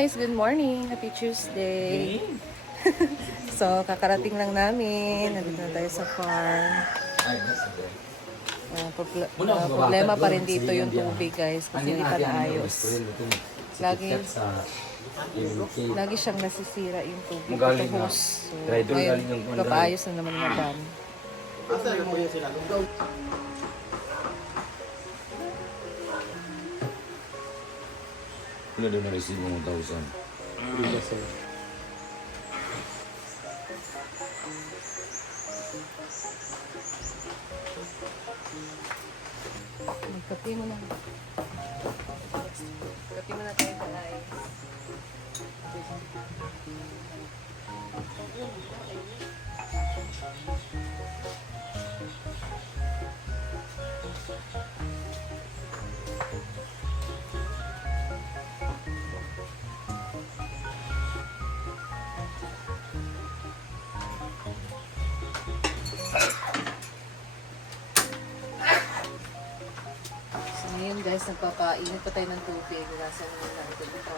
guys, good morning. Happy Tuesday. So, kakarating lang namin. Nandito na tayo sa farm. Problema pa rin dito yung tubig guys kasi hindi pa naayos. Lagi siyang nasisira yung tubig sa hose. So, ngayon, papaayos na naman yung dam. Wala daw na-receive mo 1,000. Magkapi mo na. Kapi mo na tayo guys. Ngayon guys, nagpapainit pa tayo ng tubig. Nasa naman natin ito.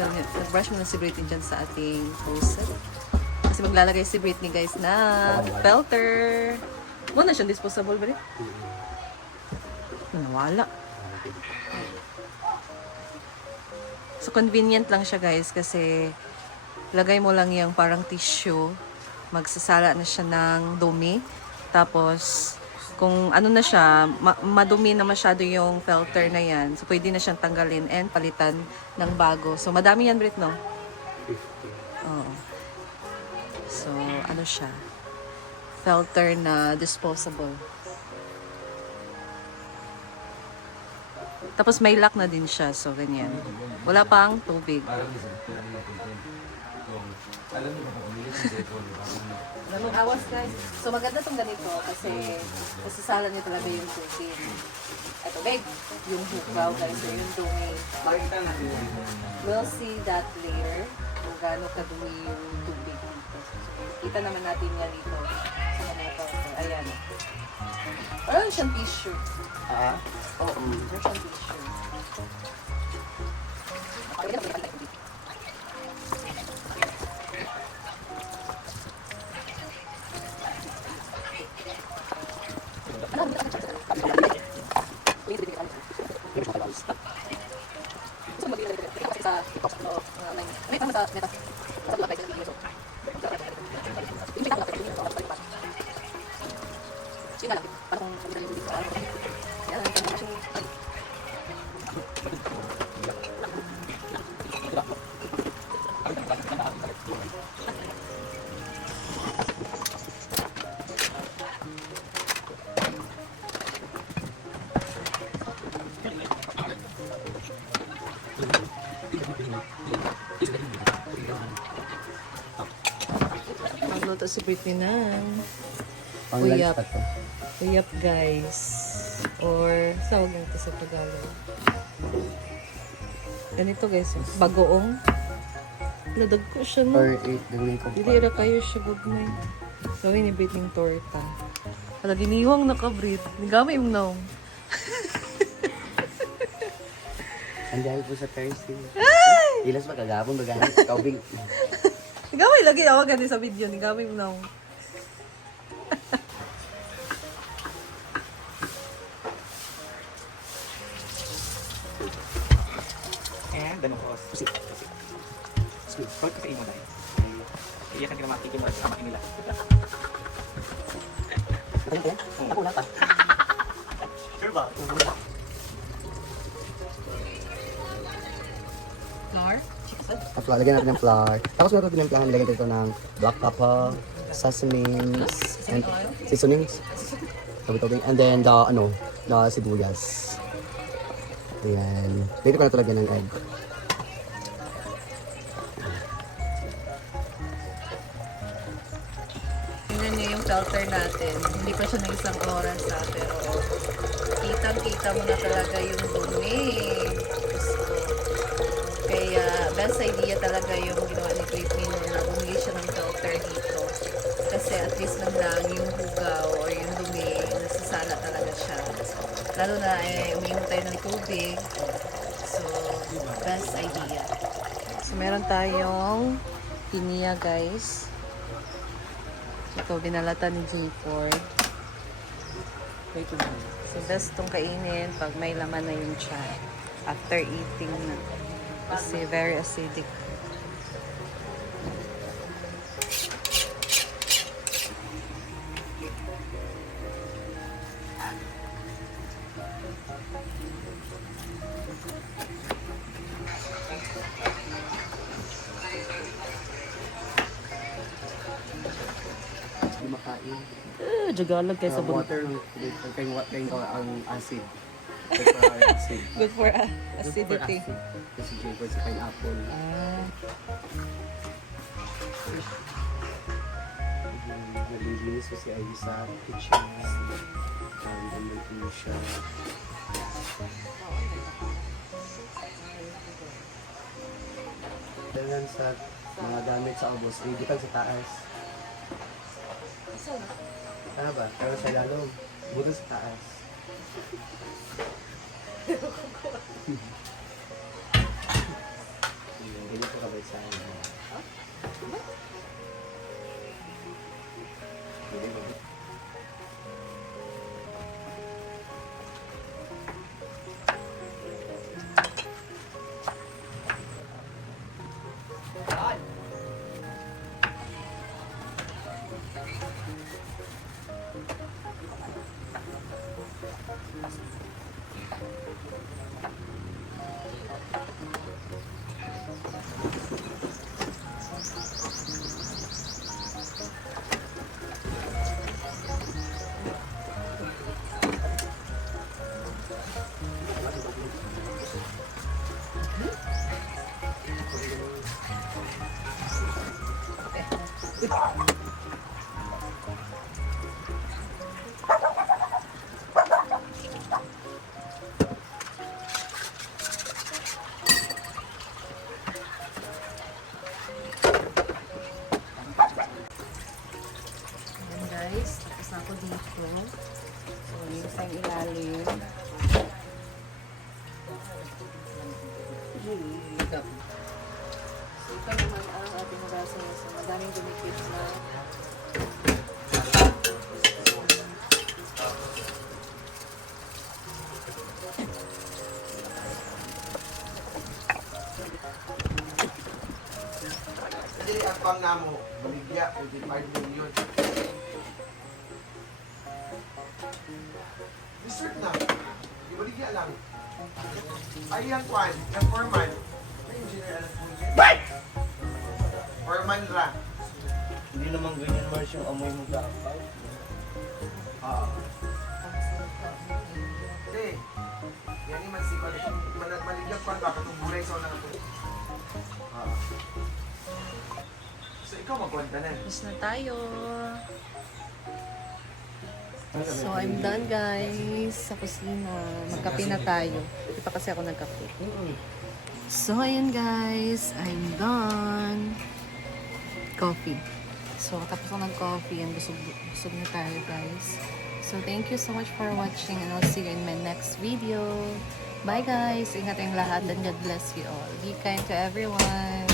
Nag-brush mo na si Britney dyan sa ating faucet. Kasi maglalagay si Britney guys na filter. Muna siyang disposable ba rin? Nawala. So convenient lang siya guys kasi lagay mo lang yung parang tissue. Magsasala na siya ng dumi. Tapos kung ano na siya, madumi na masyado yung filter na yan. So, pwede na siyang tanggalin and palitan ng bago. So, madami yan, Brit, no? 50. Oo. So, ano siya? Filter na disposable. Tapos, may lock na din siya. So, ganyan. Wala pang tubig. Alam niyo ba kung umilit si Zetron? Lamang awas guys. So maganda tong ganito kasi masasala niyo talaga yung tubig. Ito big, yung hukaw guys, so yung dumi. We'll see that later kung gaano kadumi yung tubig dito. So, kita naman natin yan dito sa kanito. So, ayan. Parang siyang tissue. Ah? Oo, parang siyang tissue. Yun na lang. Parang Magluto si Britney ng Pang Uyap. lunch pa to. uyap, guys. Or, sawag lang ito sa Tagalog. Ganito, guys. Bagoong. Ladag ko siya, no? Or 8, gawin ko Dili ra kayo siya gagmay. Gawin ni Britney torta. Wala, giniwang na ka, Brit. Gamay yung naong. Ang dahil po sa Thursday. Ilas pa kagapon, magahan. Kaubing. Gamay lagi ako ganito sa video. Gamay yung naong. And then of course, Pusi. huwag ka sa imo dahil. Iyakan ka na makikim sa kamakin nila. Ito yan. Ako wala pa. Sure ba? Flour? Tapos lalagyan natin ng flour. Tapos meron din ng nilagyan dito ng black pepper, sesame, and seasonings. Tabi-tabi. And then the sibuyas. Ayan. Dito ko na ito lagyan ng egg. Tingnan niyo yung filter natin. Hindi pa siya ng isang oras pero kitang-kita mo na talaga yung dumi. Diyos ko. Kaya best idea talaga yung ginawa ni Britney na bumili siya ng filter dito. Kasi at least man lang yung hugaw or yung dumi, nasasala talaga siya. Lalo na uminom tayo ng tubig. So, best idea. So, meron tayong pinya, guys. Ito, binalatan ni J-Ford. So, best itong kainin pag may laman na yung tiyan. After eating na. Kasi very acidic. Hindi makain. Jagalag kayo sa Water, kayong ang acid. Acid. Good for acidity. Kasi J-Boy sa pineapple. Nalilinis ko si Ivy sa kitchen. Nandun siya. Dalan sa mga gamit sa ubos, ibutang sa taas. Ano ba? Pero sa lalong, butang sa taas. Hindi ko kabay sa akin. Ayan guys, tapos na ako dito. So, yun sa ilalim. So, ito naman ang ating rasa. So, madaming dumikit na. Jadi ang pang namo, baligya, 25 million. Dessert na. Baligya lang. Ay, yung kwan, yung foreman. Ay, engineer, alam ko yun. Foreman ra. Hindi naman ganyan Mars yung amoy mo ba? Oo. Hindi. Yan yung man si baligya kwan ba? Katong bulay sa unang ito. ikaw magkwanta na. Tapos na tayo. So, I'm done guys sa kusina. Magkape na tayo. Di pa kasi ako nagkape. So, ayun guys. I'm done. Coffee. So, tapos ako ng coffee and busog na tayo guys. So, thank you so much for watching and I'll see you in my next video. Bye guys. Ingat yung lahat and God bless you all. Be kind to everyone.